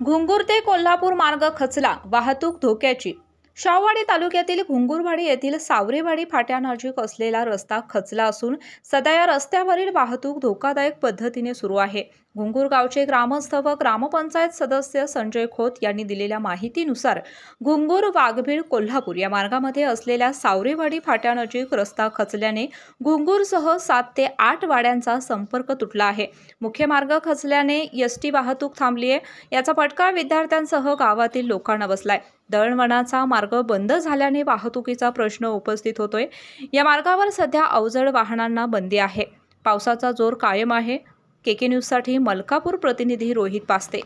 घुंगूर ते कोल्हापूर मार्ग खचला, वाहतूक धोक्याची। शाहूवाडी तालुक्यातील घुंगुरवाडी येथील सावरेवाडी फाट्यानजीक असलेला रस्ता खचला असून सध्या या रस्त्यावरील वाहतूक धोकादायक पद्धतीने सुरू आहे। घुंगूर गावचे ग्रामस्थ व ग्रामपंचायत सदस्य संजय खोत यांनी दिलेल्या माहितीनुसार घुंगूर वाघबीळ कोल्हापूर या मार्गामध्ये असलेल्या सावरेवाडी फाट्यानजीक रस्ता खचल्याने घुंगूरसह 7 ते 8 वाड्यांचा संपर्क तुटला आहे। मुख्य मार्ग खचल्याने एसटी वाहतूक थांबली आहे। याचा फटका विद्यार्थ्यांसह गावातील लोकांना बसलाय। दळणवळणाचा मार्ग बंद झाल्याने वाहतुकीचा प्रश्न उपस्थित होतोय। या मार्गावर सध्या अवजड वाहनांना बंदी आहे। पावसाचा जोर कायम आहे। केके न्यूज साठी मलकापूर प्रतिनिधी रोहित पास्ते।